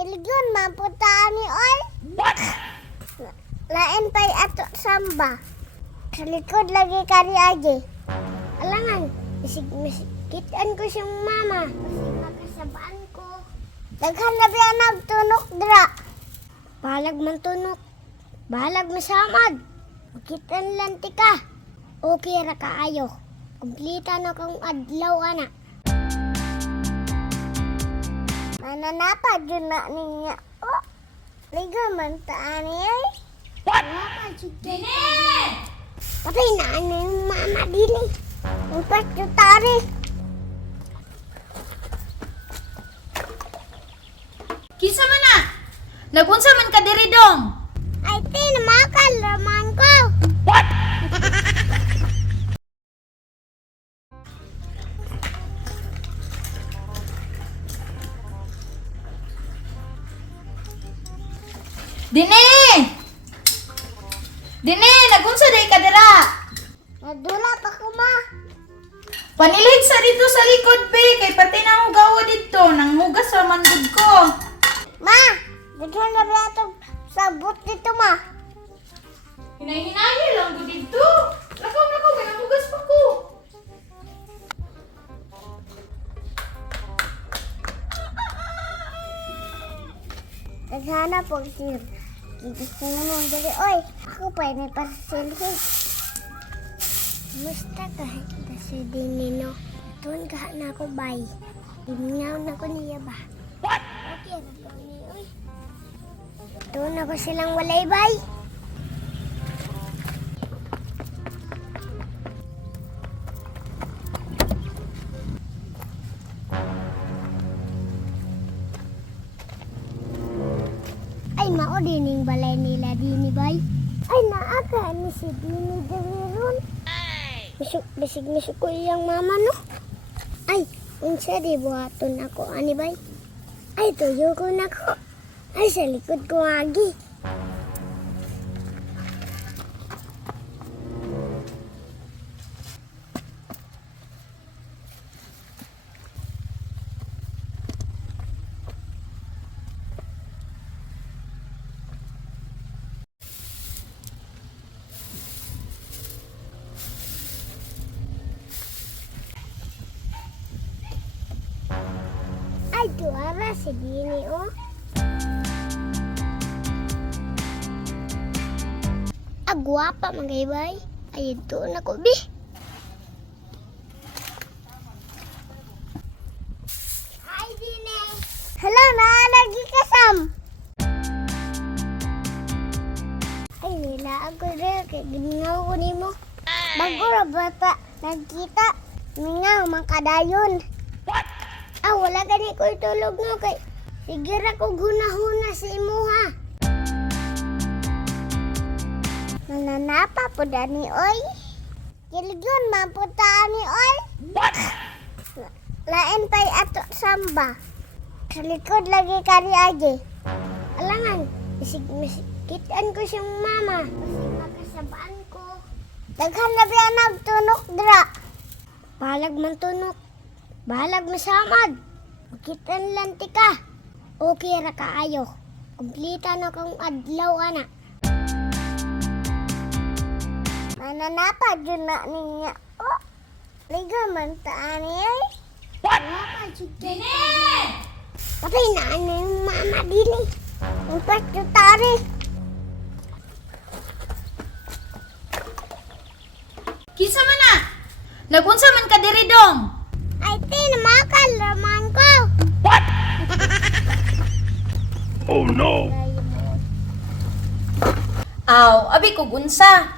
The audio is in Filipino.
Kilgon maputaan ni oy. What? Lain pa'y ato samba. Sa likod lagi kari aje. Alangan, isikitan ko siyang mama. Kasi makasabaan ko. Daghan na biya nagtunok dra. Balag man tunok. Balag masamad. Makitan lang tika. Okay ra kaayo. Kumplita na kong adlaw ana. Mananapad yun na niya. Oh, liga man taan eh. What? Dine! Patay na ano yung mama dili. Umpas yung tari. Kisa man na? Nagunsa man ka diri dong? Ay, tinamakal raman ko. What? Dine! Dine! Nagunsa day ka dira? Nadula pa ko ma. Panilig sa dito sa likod, be. Kay pati na hugawa dito. Nang hugas sa mandod ko. Ma, daghan na ba itong sabot dito ma? Hinay-hinayi lang ko dito. Lakaw na ko. Kaya hugas pa ko. Daghana po sir. Gusto naman dali. Oy, ako pa may pasilhi. Musta ka? Kasi din nino. Tuon ka na ako bay. Tingnan na ko niya ba? What? Okay, na ni oy. Tuon ako silang walay bay. Ay, mao dining balay nila dini bay. Ay, naaga ni si Dini Demiron. Bisig ko iyang mama no. Ay, unsa di buhaton ako ani bay. Ay, tuyo ko na ko. Ay, sa likod ko agi. Ay, tuara si Dini, oh. Agwapa, mga ibay. Ay, ito na ko, bi. Hi, Dini. Hello, naalagi ka, Sam. Ay, nila ako rin. Kaya gingaw ko ni mo. Bago ra bata. Nagkita. Mingaw, makadayon. Ah, wala gani ko itulog no kay sige ra ko gunahuna sa imuha. Nananapa po dani oy. Kilgon maputaan ni oy. What? Lain pa'y ato samba. Sa likod lagi kari aje. Alangan, isikitan ko siyang mama. Kasi makasabaan ko. Daghan na biya nagtunok dra. Balag man tunok. Balag masamad. Makitan lang tika. Okay ra kaayo. Kumplita na kong adlaw ana. Mananapad yun na niya. Oh, liga man taan eh. What? Dine! Patay na ano yung mama dili. Umpas yung tari. Kisa man na? Nagunsa man ka diri dong? Ay, tinamakal raman ko. What? Oh no! Aw, abi ko gunsa.